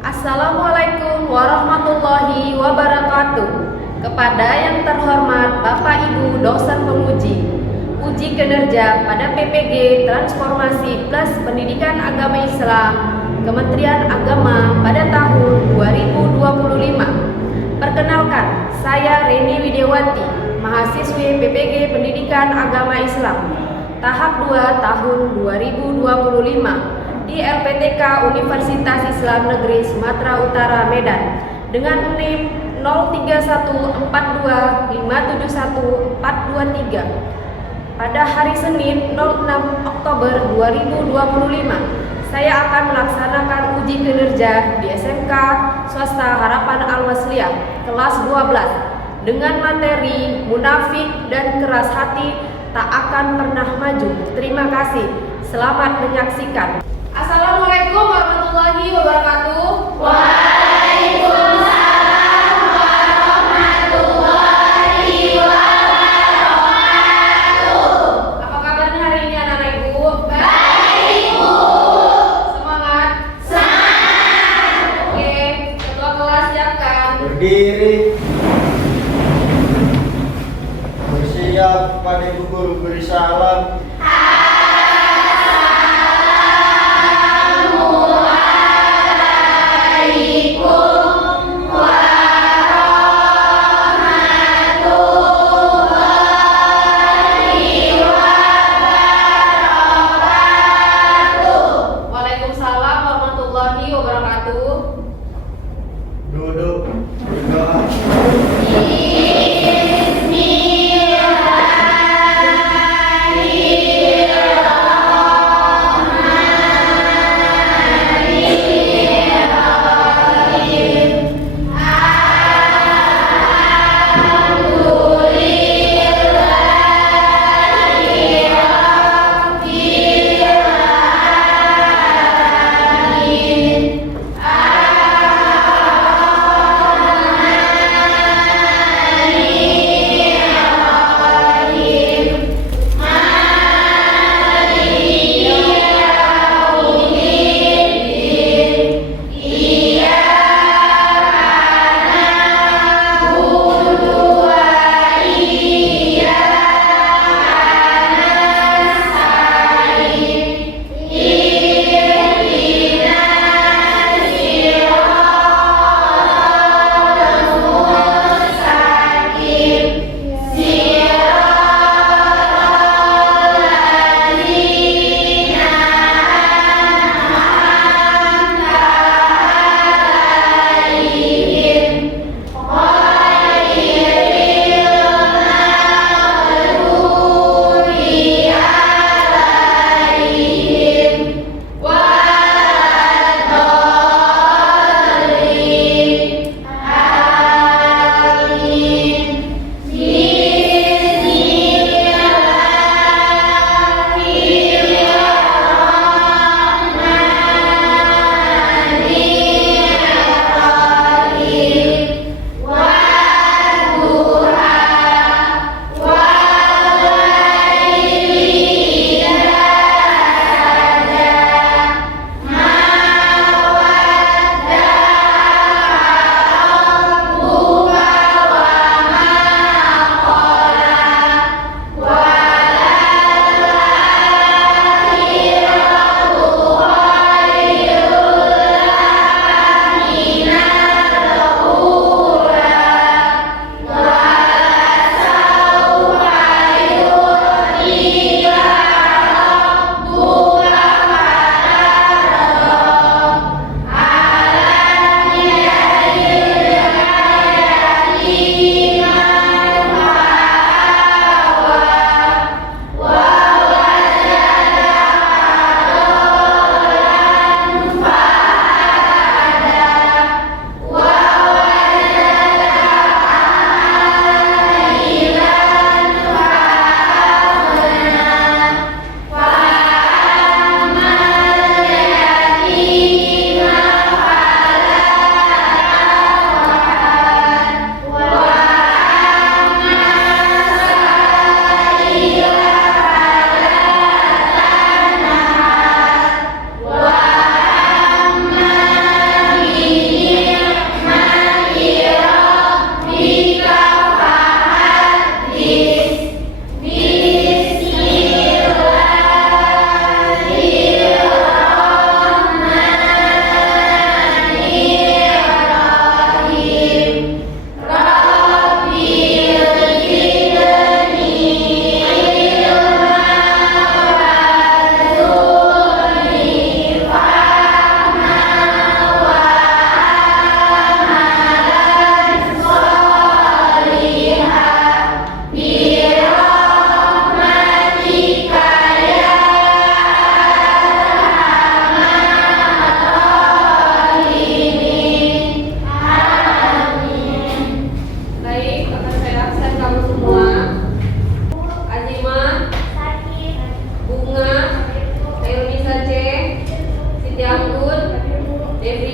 Assalamualaikum warahmatullahi wabarakatuh. Kepada yang terhormat Bapak Ibu dosen penguji, uji kinerja pada PPG Transformasi Plus Pendidikan Agama Islam Kementerian Agama pada tahun 2025. Perkenalkan, saya Reni Widiawati, mahasiswi PPG Pendidikan Agama Islam tahap 2 tahun 2025 di LPTK Universitas Islam Negeri Sumatera Utara Medan dengan NIM 0314257143. Pada hari Senin 06 Oktober 2025, saya akan melaksanakan uji kinerja di SMK Swasta Harapan Al-Wasliyah kelas 12 dengan materi munafik dan keras hati tak akan pernah maju. Terima kasih. Selamat menyaksikan. Assalamualaikum warahmatullahi wabarakatuh. Waalaikumsalam warahmatullahi wabarakatuh. Apa kabarnya hari ini anak-anak Ibu? Baik, Bu. Semangat? Semangat. Oke, ketua kelas siapkan. Berdiri. Bersiap pada Ibu Guru beri salam. Waalaikumsalam warahmatullahi wabarakatuh. Duduk. Berdoa.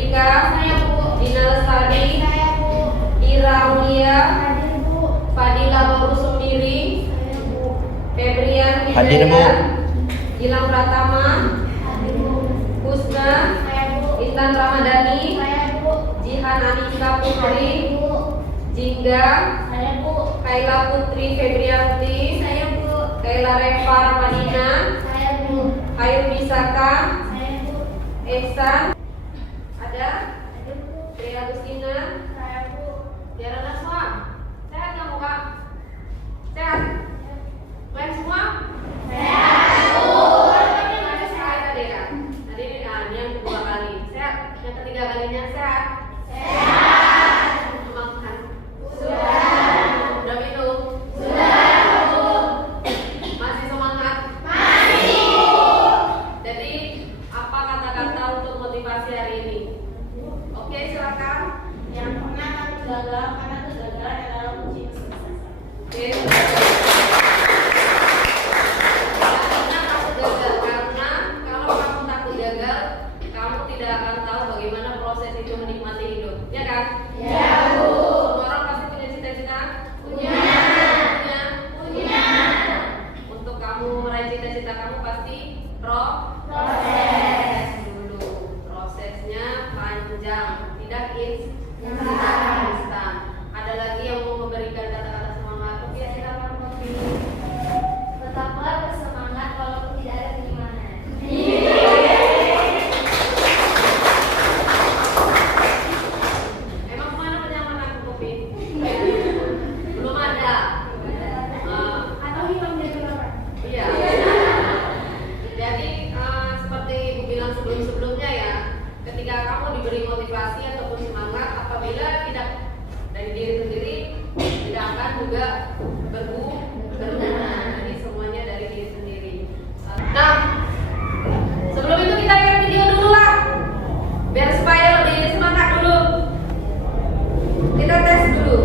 Fitrika. Saya, Bu. Dina Lestari. Saya, Bu. Ira Aulia. Hadir, Bu. Fadila Baru Sumdiri. Saya, Bu. Febrian Hadir, Bu. Hidayat. Gilang Pratama. Hadir, Bu. Husna. Saya, Bu. Intan Ramadhani. Saya, Bu. Jihan Anissa Hadir, Putri. Bu. Jingga. Saya, Bu. Kaila Putri Febrianti. Saya, Bu. Kaila Reva Ramadina. Saya, Bu. Hayul Bisaka. Saya, Bu. Ehsan. Ada. Hadir, Bu. Tri Agustina. Saya, Bu. Tiara Naswa. Sehat nggak muka? Sehat? Kalian semua? Sehat, Bu. Ada sehat tadi kan? Tadi ini yang kedua kali. Sehat? Yang ketiga kalinya sehat? Sehat. Makan? Sudah. Udah minum? Sudah, Bu. Masih semangat? Masih, Bu. Jadi apa kata-kata untuk motivasi hari ini? Oke, silakan. Yang pernah takut gagal karena kegagalan adalah kunci kesuksesan. Oke. Karena takut gagal, karena kalau kamu takut gagal, kamu tidak akan tahu bagaimana proses itu menikmati hidup, ya kan? Ya, Bu. Semua orang pasti punya cita-cita. Punya. Punya. Punya. Untuk kamu meraih cita-cita kamu pasti Proses. dulu. Prosesnya panjang, tidak Instan. instan. Ada lagi yang mau memberikan kata-kata semangat? Oke, silakan Kopi. Tetaplah bersemangat walaupun tidak ada keimanan. Emang mana penyaman Kopi? Belum ada. Atau hilang dari lapar. Iya. Jadi seperti Ibu bilang sebelum-sebelumnya ya, ketika kamu diberi motivasi ataupun semangat, apabila tidak dari diri sendiri, tidak akan juga berguna. Jadi semuanya dari diri sendiri. Nah, sebelum itu kita lihat video dulu lah, biar supaya lebih semangat dulu. Kita tes dulu.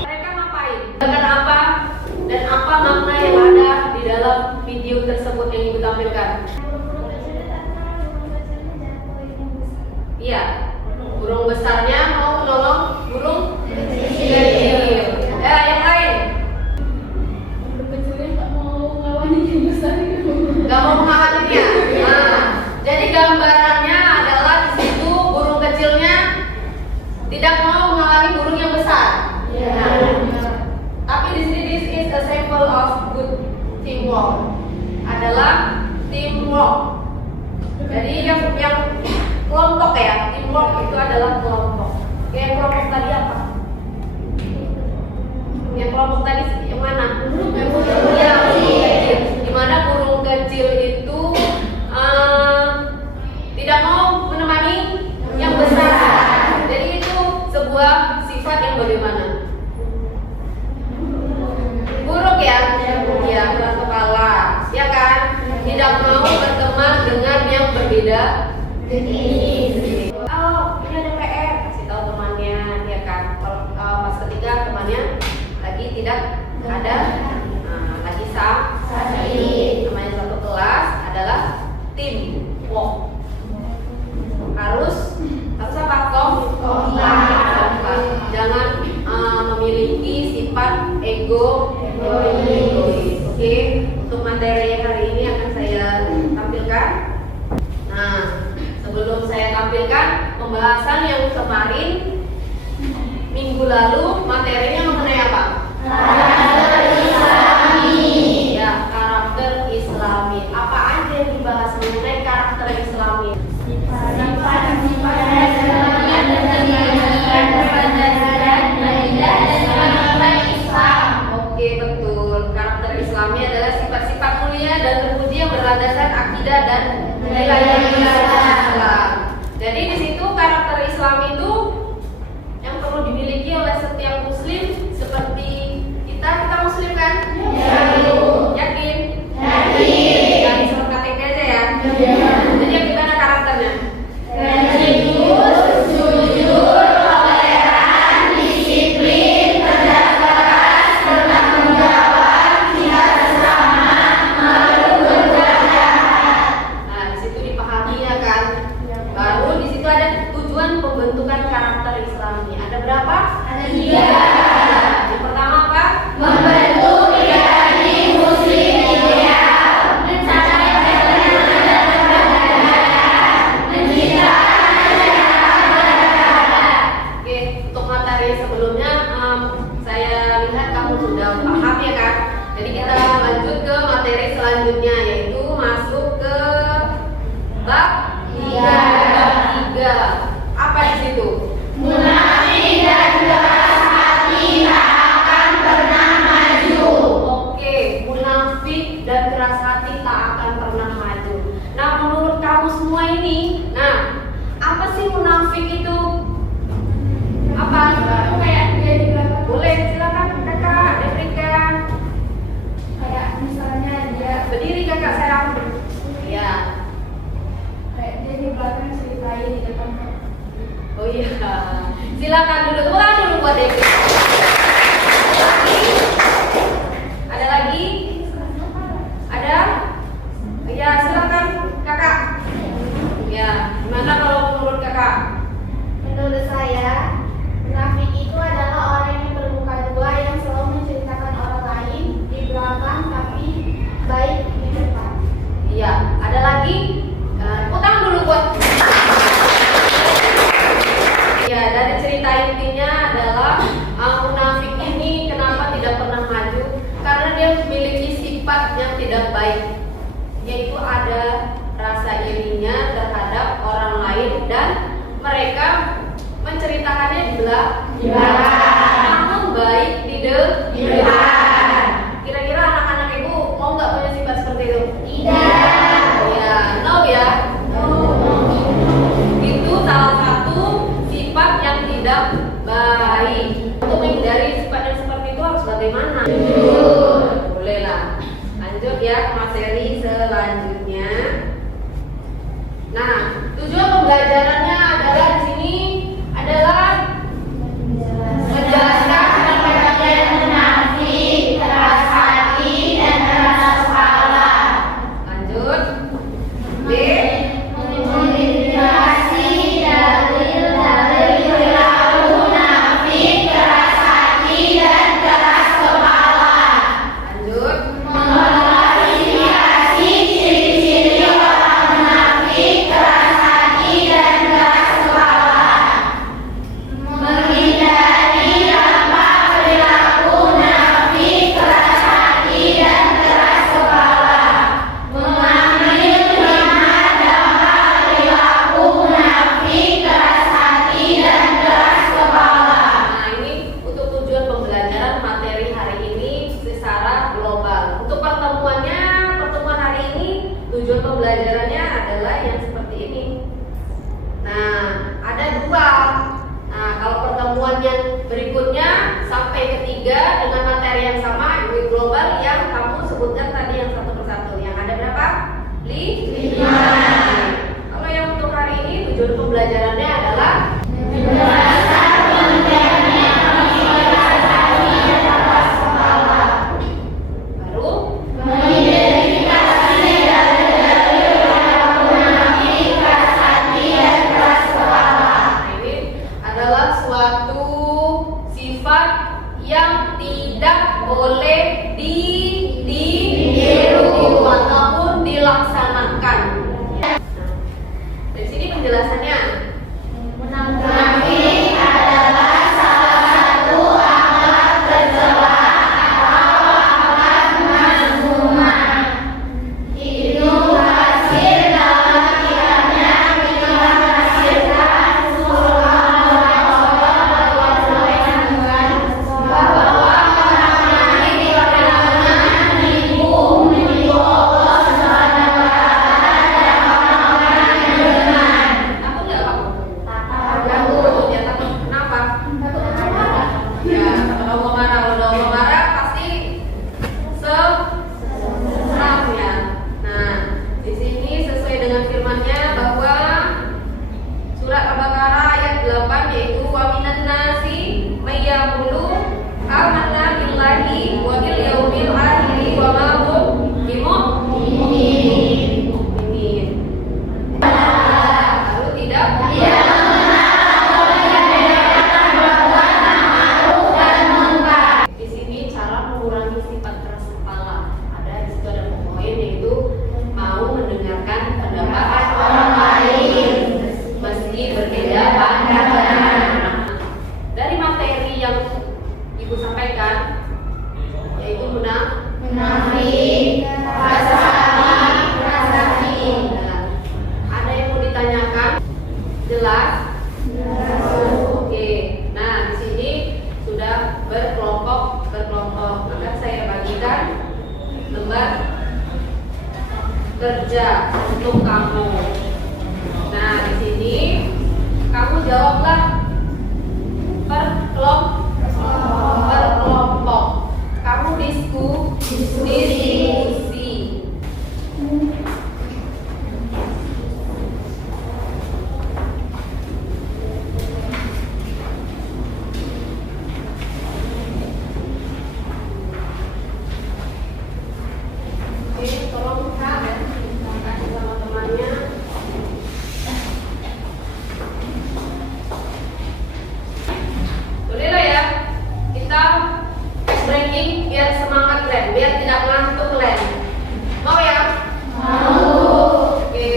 Mereka ngapain? Dengan apa? Dan apa makna yang ada di dalam video tersebut yang Ibu tampilkan? Iya, burung besarnya mau menolong burung kecil. Yang lain? Burung kecilnya nggak mau ngelawanin yang besar itu. Gak mau mengawalinya. Nah, jadi gambarannya adalah di situ burung kecilnya tidak mau mengawali burung yang besar. Tapi di sini this is a sample of good teamwork. Adalah teamwork. Jadi yang kelompok ya, teamwork itu adalah kelompok. Yang kelompok tadi apa? Yang kelompok tadi yang mana? Ya, burung kecil. Di mana burung kecil itu tidak mau menemani yang besar. Jadi itu sebuah sifat yang bagaimana? Buruk ya? Ya, keras kepala, ya kan? Tidak mau berteman dengan yang berbeda jenis. Oh, ini ada PR, kasih tahu temannya, ya kan? Kalau pas ketiga temannya lagi tidak ada, lagi namanya satu kelas adalah teamwork. Harus apa? Kompak. Jangan memiliki sifat egois. Oke, untuk materi hari ini akan saya tampilkan. Nah, sebelum saya tampilkan pembahasan yang kemarin minggu lalu, materinya mengenai apa? Karakter Islami. Ya, karakter Islami. Apa aja yang dibahas mengenai karakter Islami? Sifat-sifat dasar dan keyakinan berdasarkan akidah dan agama Islam. Oke, betul. Karakter Islami adalah sifat-sifat mulia dan terpuji yang berlandaskan akidah dan nilai-nilai Islam. Jadi di situ karakter Islam itu yang perlu dimiliki oleh setiap muslim seperti kita Islami. Ada berapa? Ada 3. Yang pertama apa? Membentuk pribadi muslim ideal, mencapai Oke, untuk materi sebelumnya saya lihat kamu sudah paham ya kan? Jadi kita lanjut ke materi selanjutnya, yaitu masuk ke bab 3. Apa di situ? munafik dan keras hati tak akan pernah maju. Oke, munafik dan keras hati tak akan pernah maju. Nah, menurut kamu semua ini, apa sih munafik itu? Apa? Kayak dia di belakang. Boleh, silakan kakak, Devrika. Kayak misalnya dia Berdiri kakak Serap. Ya. kayak dia di belakang ceritain di depan. Oh iya. Silakan dulu. Tepuk tangan dulu buat Devrika. Ada lagi? Ada? Ya, silakan kakak. Ya, gimana kalau menurut kakak? Menurut saya, munafik itu adalah orang yang bermuka dua yang selalu menceritakan orang lain di belakang tapi baik di depan. Iya, ada lagi? Tepuk tangan dulu buat. Ya, dari cerita intinya adalah munafik ini kenapa tidak pernah maju? Karena dia memiliki sifat yang tidak baik, yaitu ada rasa irinya terhadap orang lain dan mereka menceritakannya di belakang, namun baik di depan. Kira-kira anak-anak ibu mau nggak punya sifat seperti itu? Tidak. Ya, no ya. Itu salah satu sifat yang tidak baik. Untuk menghindari sifat yang seperti itu harus bagaimana? Boleh lah. Lanjut ya ke materi selanjutnya. Nah, tujuan pembelajarannya adalah di sini adalah menjelaskan perbedaan munafik, keras hati, dan keras kepala. Lanjut. B. Mengidentifikasi dalil-dalil perilaku munafik, keras hati dan keras kepala. Lanjut. Mengklarifikasi ciri-ciri orang munafik, keras hati dan keras kepala. Menghindari dampak perilaku munafik, keras hati dan keras kepala. Mengambil hikmah dampak perilaku munafik, keras hati dan keras kepala. Nah, ini untuk tujuan pembelajaran materi hari ini secara global. Untuk pertemuan hari ini, tujuan pembelajarannya adalah yang seperti ini. Nah, ada 2. Nah, kalau pertemuan yang berikutnya sampai ketiga dengan materi yang sama, ini global yang kamu sebutkan tadi yang satu persatu. Yang ada berapa? 5. Kalau yang untuk hari ini tujuan pembelajarannya adalah Menjelaskan pentingnya mengidentifikasi keras kepala. baru. Mengidentifikasi dalil-dalil perilaku munafik, keras hati dan keras kepala. Nah, ini adalah suatu sifat yang tidak boleh ditiru ataupun dilaksanakan. Nah, dari sini penjelasannya. Munafik adalah salah satu akhlak tercela atau akhlak mazmumah. Ibnu Katsir dalam kitabnya Kitab Tafsirkan Surah Al-Baqarah bahwa orang munafik untuk kamu. Nah, di sini kamu jawablah per kelompok. Kamu diskusi. Oke, tolong buka dan kasih sama temannya. Boleh lah ya, kita breaking biar semangat Len, biar tidak ngantuk Len. Mau ya? Mau. Oke.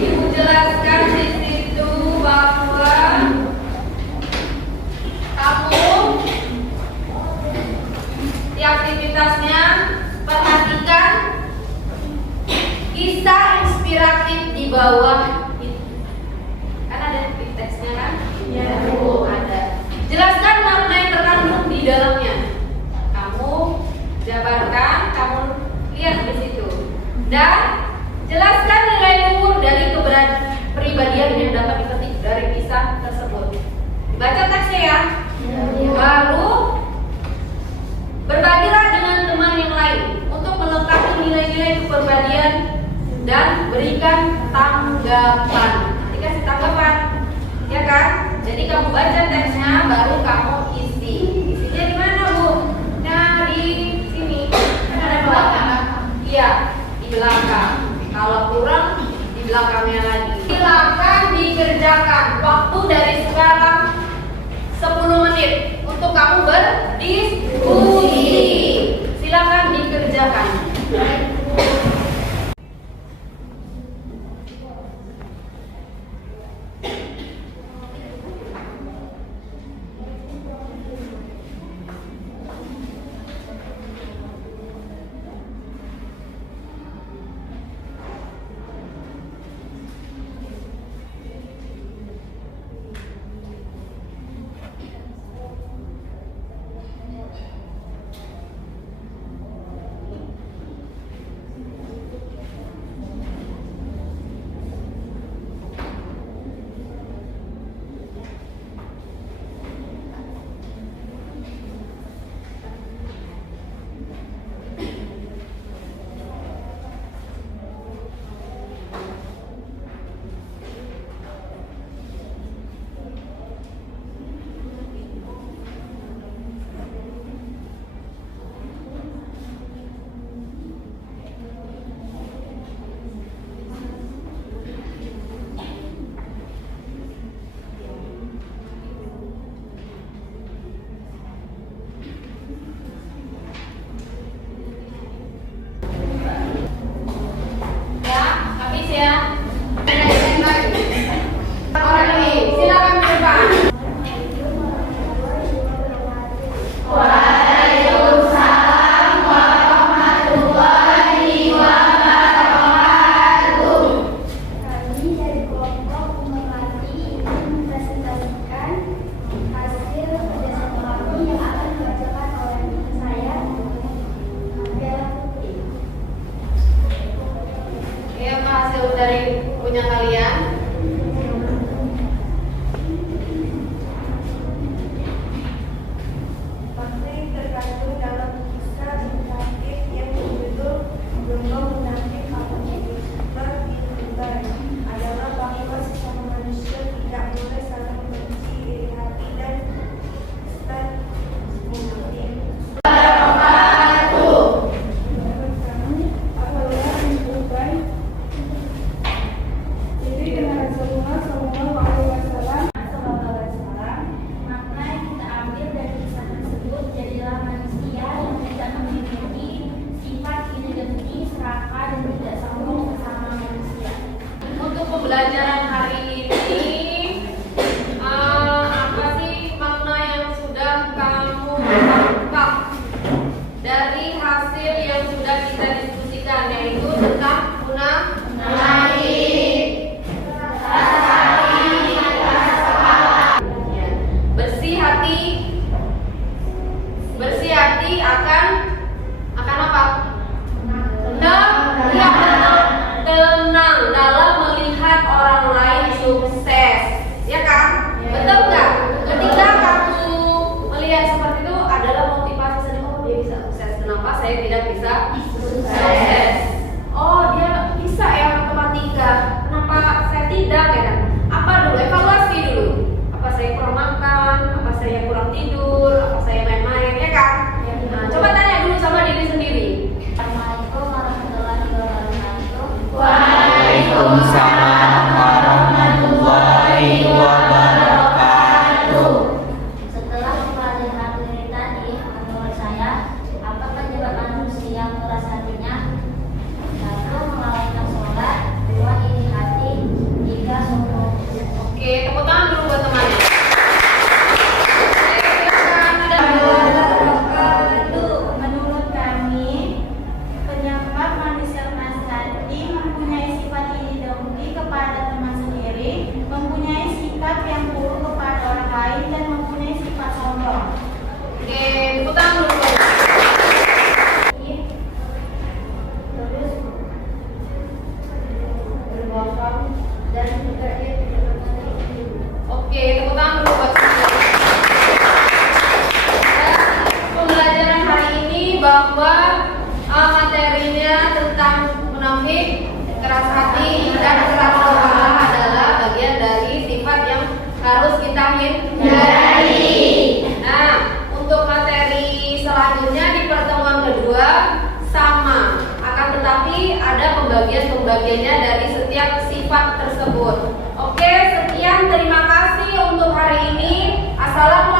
Ibu jelaskan di situ bahwa kamu di aktivitasnya perhatikan kisah inspiratif di bawah itu. Kan ada di teksnya kan? Ya. Oh, ada. Jelaskan makna yang terkandung di dalamnya. Kamu jabarkan, kamu lihat di situ. Dan jelaskan nilai luhur dari kepribadian yang dapat dipetik dari kisah tersebut. Baca teksnya ya. Lalu berbagilah dengan teman yang lain untuk melengkapi nilai-nilai kepribadian dan berikan tanggapan. Nanti kasih tanggapan, ya kan? Jadi kamu baca teksnya, baru kamu isi. Isinya di mana, Bu? Nah, di sini. Ada belakang. Iya, di belakang. Kalau kurang, di belakangnya lagi. Silakan dikerjakan. Waktu dari sekarang 10 menit untuk kamu berdiskusi. Silakan dikerjakan. Dari punya kalian. Pasti tergantung dalam kisah inspiratif yang berjudul Gelombang Menanti Kapasitas Dilubar adalah bahwa sesama manusia tidak boleh saling membenci, iri hati dan start mengerti. Manusia yang tidak memiliki sifat iri dengki, serakah, dan saya tidak bisa sukses? Oh, dia bisa ya matematika. Kenapa saya tidak ya kan? Apa dulu? Evaluasi dulu. Apa saya kurang makan? Apa saya kurang tidur? Apa saya main-main ya kan? Nah, coba tanya dulu sama diri sendiri. Assalamualaikum warahmatullahi wabarakatuh. Waalaikumsalam warahmatullahi wabarakatuh. Setelah mempelajari materi tadi, menurut saya, apa penyebab manusia keras hatinya? 1. Melalaikan sholat, 2. iri hati, 3. sombong. Oke, tepuk tangan dulu buat temannya. Oke, silakan. Menurut kami, penyebab manusia keras hati mempunyai sifat iri dengki kepada teman sendiri, mempunyai sikap yang buruk kepada orang lain, dan mempunyai sifat sombong. Oke, tepuk tangan dulu. Terus berbohong dan juga dia tidak berkata jujur. Oke, tepuk tangan dulu buat saya. Pembelajaran hari ini bahwa materinya tentang munafik, keras hati, dan keras kepala adalah bagian dari sifat yang harus kita hindari. Nah, untuk materi selanjutnya di pertemuan kedua sama, akan tetapi ada pembagian-pembagiannya dari setiap sifat tersebut. Oke, sekian, terima kasih untuk hari ini. Assalamualaikum.